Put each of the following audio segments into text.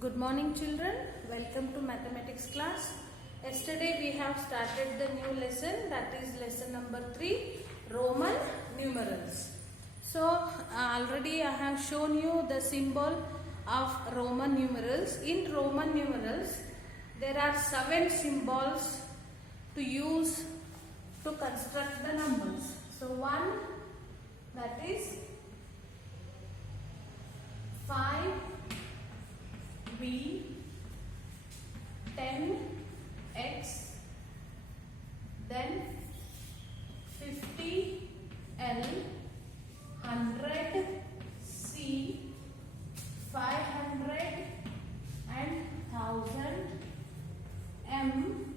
Good morning children, welcome to mathematics class. Yesterday we have started the new lesson, that is lesson number 3, Roman numerals. So already I have shown you the symbol of Roman numerals. In Roman numerals there are 7 symbols to use to construct the numbers. So 1, that is 5, V, 10, X, then 50, L, 100, C, 500 and 1000, M,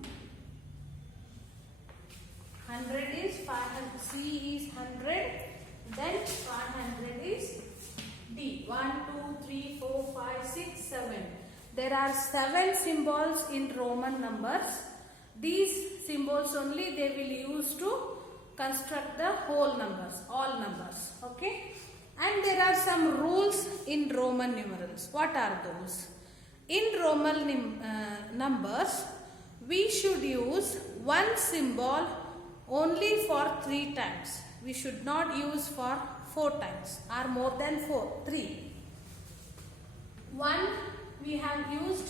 100 is 500, C is 100, then 500 is D. 1, 2, 3, 4, 5, 6, 7. There are 7 symbols in Roman numbers. These symbols only they will use to construct the whole numbers, all numbers. Okay. And there are some rules in Roman numerals. What are those? In Roman numbers, we should use one symbol only for 3 times. We should not use for 4 times or more than 3. 1 we have used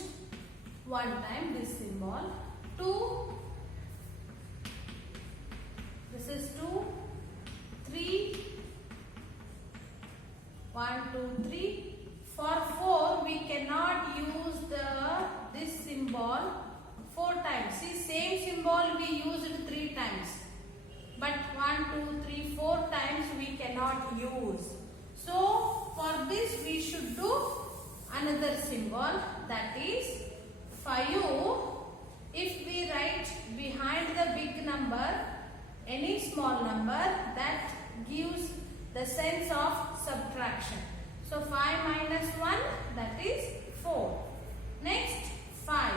one time, this symbol. 2, this is 2, 3, 1, 2, 3. For 4 we cannot use this symbol 4 times. See, same symbol we used 3 times. But 1, 2, 3, 4 times we cannot use. So for this we should do another symbol, that is 5. If we write behind the big number any small number, that gives the sense of subtraction. So 5 minus 1, that is 4. Next 5.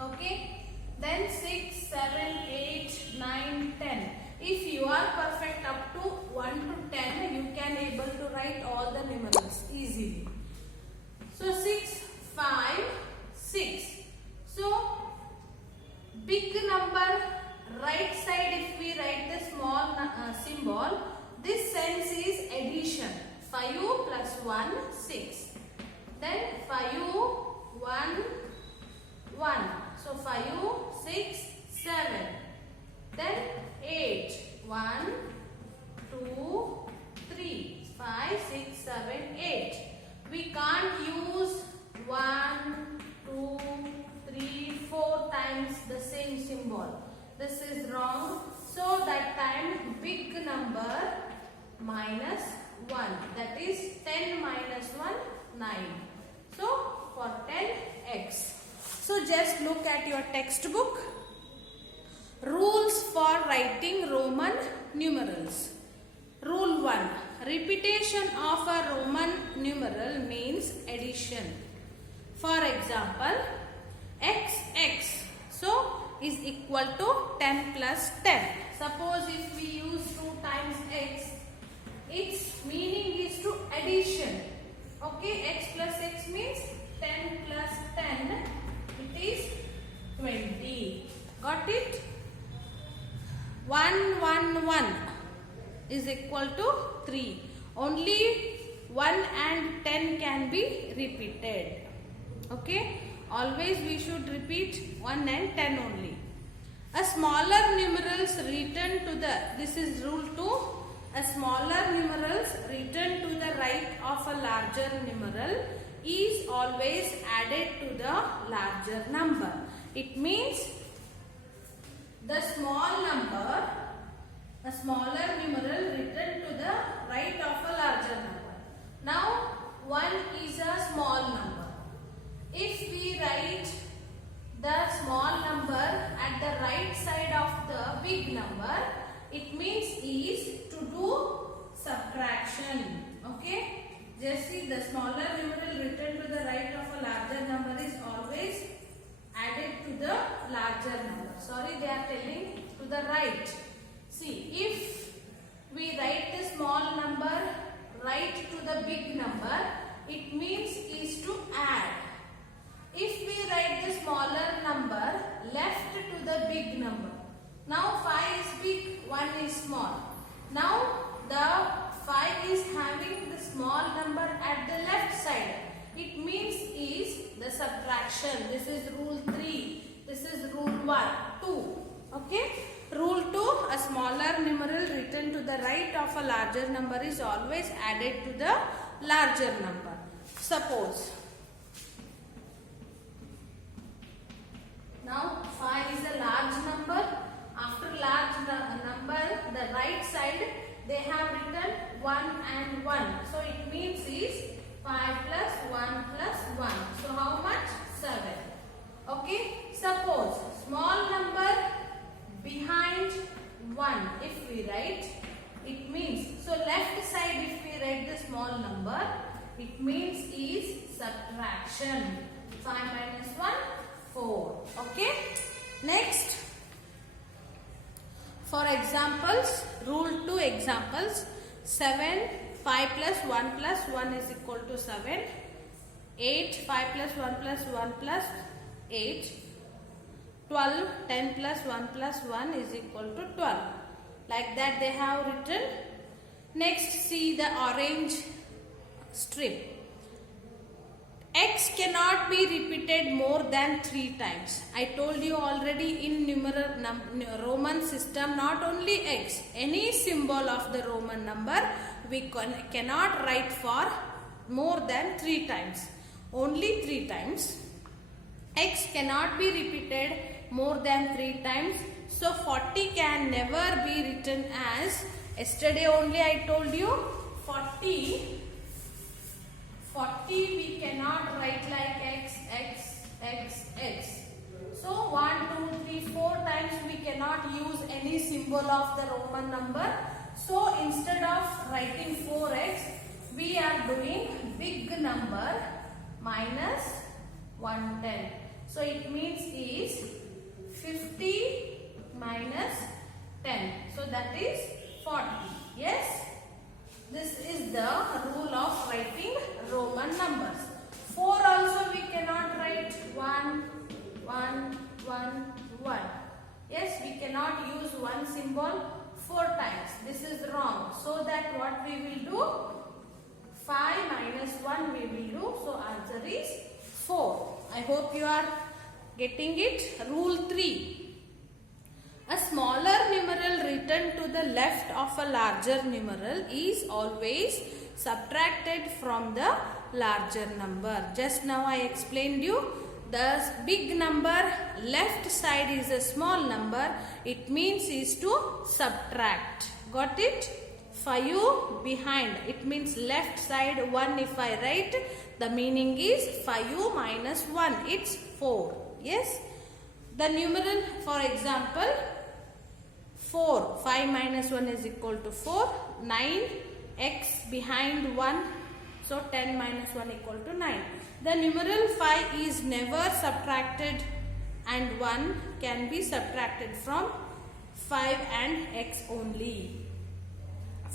Okay. Then 6, 7, 8, 9, 10. If you are perfect up to 1 to 10, you can able to write all the numerals easily. So 6, 5, 6. So big number right side, if we write the small symbol, this sense is addition. 5 plus 1, 6. Then 5, 1, 1. So 5, 6, 7. Then 8. 1, 2, 3. 5, 6, 7, 8. We can't use 1, 2, 3, 4 times the same symbol. This is wrong. So that time big number minus 1. That is 10 minus 1, 9. So for 10x. So just look at your textbook. Rules for writing Roman numerals. Rule 1. Repetition of a Roman numeral means addition. For example, xx is equal to 10 plus 10. Suppose if we use 2 times x, its meaning is to addition. Okay, x plus x means 10 plus 10. It is 20. Got it? 1, 1, 1 is equal to 3. Only 1 and 10 can be repeated. Okay? Always we should repeat 1 and 10 only. A smaller numerals written to the, this is rule 2. A smaller numerals written to the right of a larger numeral is always added to the larger number. It means the small number, a smaller numeral written to the right of a larger number. Now 1 is a small number. If we write the small number at the right side of the big number, it means is to do subtraction. Okay? Just see, the smaller numeral written to the right of a larger number is always added to the larger number. Sorry, they are telling to the right. See, if we write the small number right to the big number, it means is to add. smaller number left to the big number. Now 5 is big, 1 is small. Now the 5 is having the small number at the left side. It means is the subtraction. This is rule 3. This is rule 1, 2. Okay. Rule 2, a smaller numeral written to the right of a larger number is always added to the larger number. Suppose, now 5 is a large number. After large number, the right side they have written 1 and 1. So it means is 5 plus 1 plus 1. So how much? 7. Okay. Suppose small number behind 1 if we write, it means, so left side if we write the small number, it means is subtraction. 5 minus 1, 4. Okay. Next, for examples, rule 2 examples, 7, 5 plus 1 plus 1 is equal to 7, 8, 5 plus 1 plus 1 plus 8, 12, 10 plus 1 plus 1 is equal to 12. Like that they have written. Next, see the orange strip. X cannot be repeated more than 3 times. I told you already in Roman system, not only X, any symbol of the Roman number we cannot write for more than 3 times. Only 3 times. X cannot be repeated more than 3 times. So 40 can never be written as, yesterday only I told you, 40 we cannot write like X, X, X, X. So 1, 2, 3, 4 times we cannot use any symbol of the Roman number. So instead of writing 4x, we are doing big number minus 110. So it means is 50 minus 10. So that is 40. Yes? This is the rule of writing Roman numbers. 4 also we cannot write 1, 1, 1, 1. Yes, we cannot use one symbol 4 times. This is wrong. So that what we will do? 5 minus 1 we will do. So answer is 4. I hope you are getting it. Rule 3. A smaller numeral written to the left of a larger numeral is always subtracted from the larger number. Just now I explained you, the big number left side is a small number. It means is to subtract. Got it? 5 behind. It means left side 1 if I write. The meaning is 5 minus 1. It's 4. Yes? The numeral, for example, 4. 5 minus 1 is equal to 4. 9. X behind 1. So 10 minus 1 equal to 9. The numeral 5 is never subtracted and 1 can be subtracted from 5 and x only.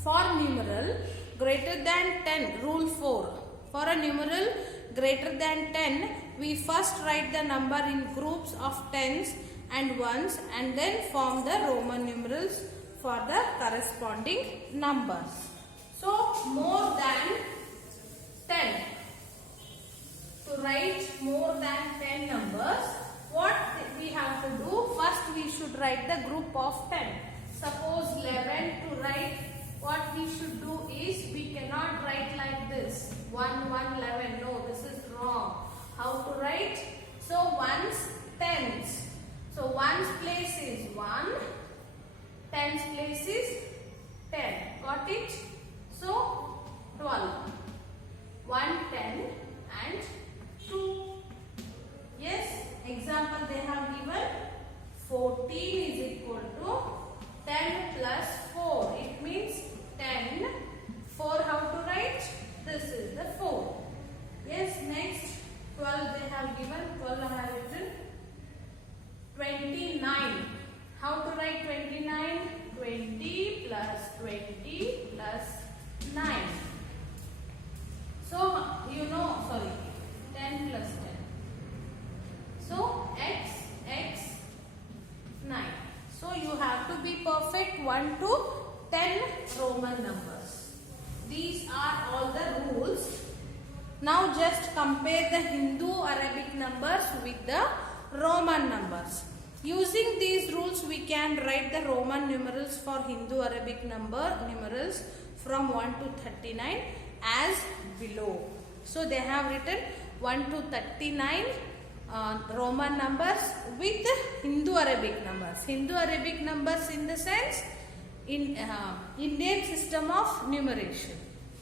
For numeral greater than 10, rule 4. For a numeral greater than 10, we first write the number in groups of tens and ones and then form the Roman numerals for the corresponding numbers. So, more than 10. To write more than 10 numbers, what we have to do? First we should write the group of 10. Suppose 11, to write, what we should do is, we cannot write like this. 1, 1, 11. No, this is wrong. How to write? So, ones, tens. So, ones place is 1, tens place is 10. Got it? So, 12. 1, 10 and 2. Yes, example they have given 14 is equal to 10 plus 4. It means 10. 4 how to write? This is the 4. Yes, next 12 they have given. 12 I have written. 29. How to write 29? 20 plus 20 plus 9. So, you know, sorry, 10 plus 10. So, 1 to 10 Roman numbers. These are all the rules. Now just compare the Hindu Arabic numbers with the Roman numbers. Using these rules, we can write the Roman numerals for Hindu Arabic numerals from 1 to 39 as below. So they have written 1 to 39 Roman numbers with Hindu Arabic numbers. Hindu Arabic numbers in the sense in Indian system of numeration.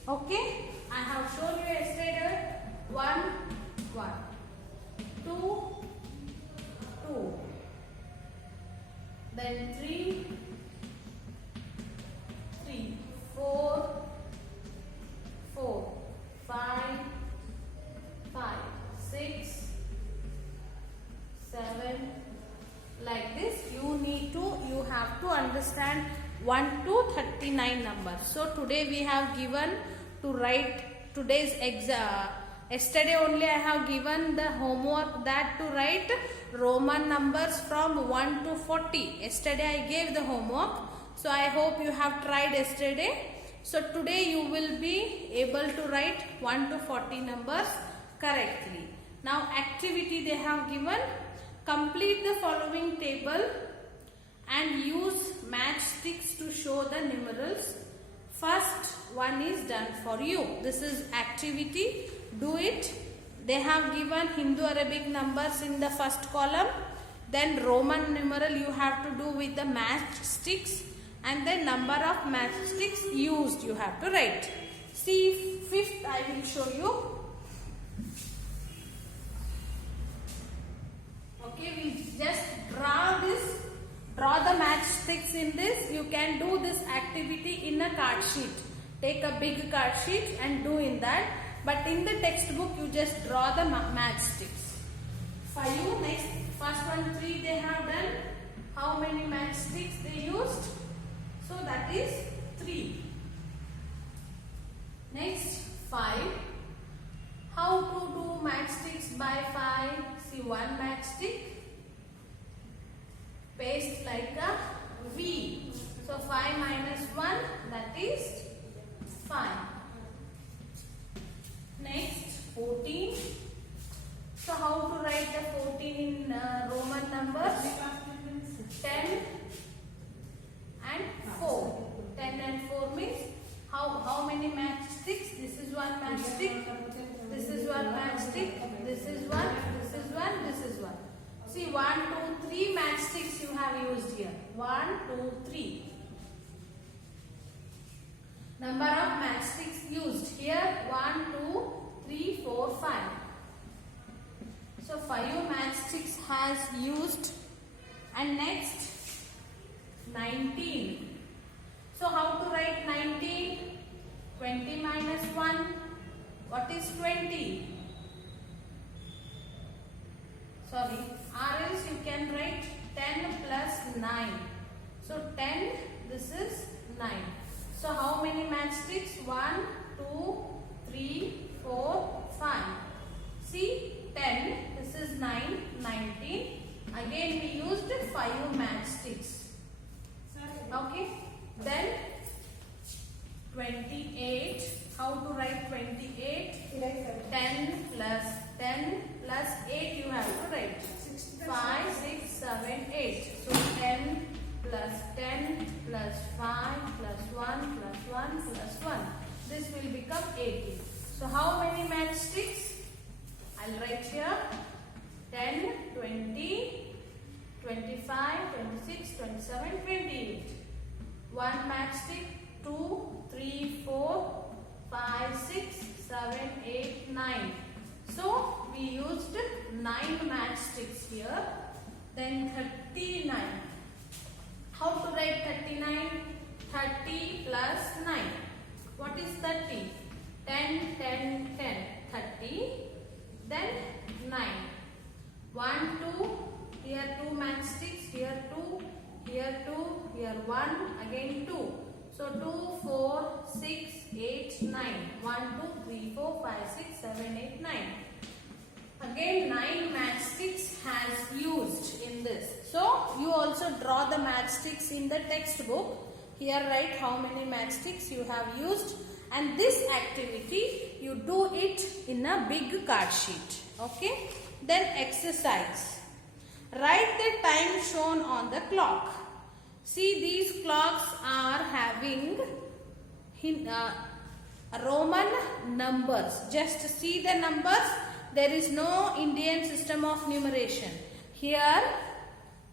Okay, I have shown you yesterday 1, 1, 2, 2, then 3, 3, 4, 4, 5, 5, 6, 7, like this. You have to understand 1 to 39 numbers. So today we have given to write today's exam. Yesterday only I have given the homework that to write Roman numbers from 1 to 40. Yesterday I gave the homework. So I hope you have tried yesterday. So today you will be able to write 1 to 40 numbers correctly. Now activity they have given. Complete the following table and use matchsticks to show the numerals. First one is done for you. This is activity. Do it. They have given Hindu Arabic numbers in the first column. Then Roman numeral you have to do with the matchsticks. And then number of matchsticks used you have to write. See, fifth I will show you. Okay, we just draw the matchsticks in this. You can do this activity in a card sheet. Take a big card sheet and do in that. But in the textbook you just draw the matchsticks. 5 next, first one 3 they have done. How many matchsticks they used? So that is 3. Next 5. How to do matchsticks by 5? See, one matchstick, paste like a V. So 5 minus 1, that is 5. Next 14. So how to write the 14 in Roman numbers? 10 and 4. 10 and 4 means how many matchsticks? This is one matchstick. This is one matchstick. This is one. This is one. This is one. See, 1, 2, 3 matchsticks you have used here. 1, 2, 3. Number of matchsticks used here. 1, 2, 3, 4, 5. So 5 matchsticks has used. And next 19. So how to write 19? 20 minus 1. What is 20? Sorry. Or else you can write 10 plus 9. So 10, this is 9. So how many matchsticks? 1, 2, 3, 4, 5. See, 10, this is 9, 19. Again we used 5 matchsticks. Okay. Then 28. How to write 28? 10 plus 8 you have to write. 5, 6, 7, 8. So 10 plus 10 plus 5 plus 1 plus 1 plus 1. This will become 18. So how many matchsticks? I'll write here 10, 20, 25, 26, 27, 28. 1 matchstick, 2, 3, 4, 5, 6, 7, 8, 9. So we used 9 matchsticks here. Then 39. How to write 39? 30 plus 9. What is 30? 10, 10, 10. 30. Then 9. 1, 2. Here 2 matchsticks. Here 2. Here 2. Here 1. Again 2. So 2, 4, 6, 8, 9. 1, 2, 3, 4, 5, 6, 7, 8, 9. Again 9 matchsticks has used in this. So you also draw the matchsticks in the textbook. Here write how many matchsticks you have used, and this activity you do it in a big card sheet. Okay. Then exercise. Write the time shown on the clock. See, these clocks are having Roman numbers. Just see the numbers. There is no Indian system of numeration. Here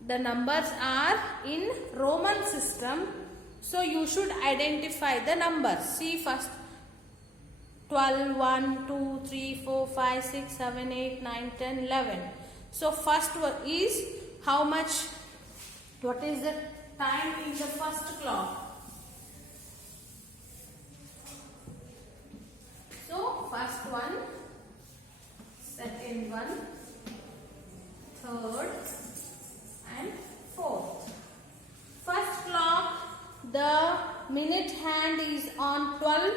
the numbers are in Roman system. So you should identify the numbers. See first 12, 1, 2, 3, 4, 5, 6, 7, 8, 9, 10, 11. So first one is how much, what is the time in the first clock? So first one, second one, third and fourth. First clock, the minute hand is on 12,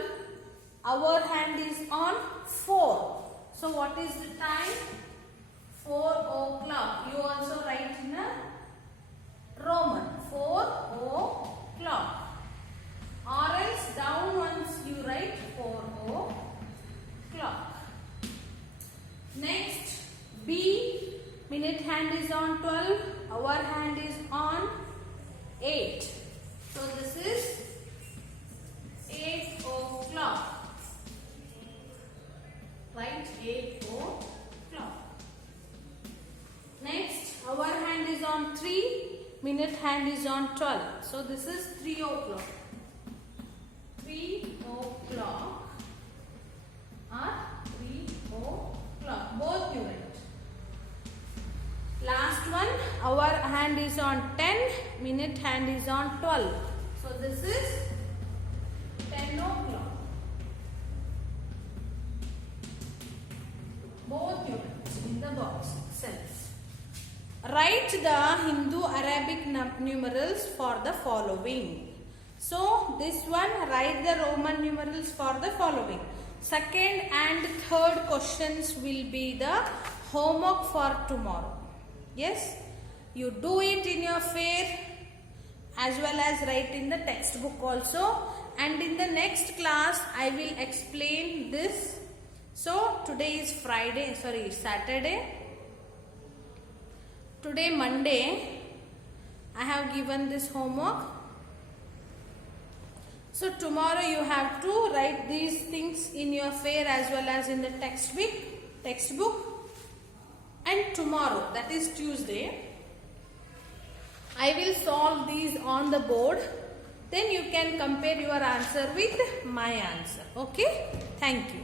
hour hand is on 4. So what is the time? 4 o'clock. You also write in a Roman, 4 o'clock. Or else down once you write 4 o'clock. Next, B, minute hand is on 12, hour hand is on 8. So this is 8 o'clock. Right, 8 o'clock. Next, hour hand is on 3, minute hand is on 12. So this is 3 o'clock. 3 o'clock or 3 o'clock. Both you write. Last one, hour hand is on 10, minute hand is on 12. So this is 10 o'clock. Both you write in the box itself. Write the Hindu-Arabic numerals for the following. So this one, write the Roman numerals for the following. Second and third questions will be the homework for tomorrow. Yes, you do it in your fair as well as write in the textbook also. And in the next class, I will explain this. So today is Saturday. Today Monday, I have given this homework. So tomorrow you have to write these things in your fair as well as in the textbook. And tomorrow, that is Tuesday, I will solve these on the board. Then you can compare your answer with my answer. Okay? Thank you.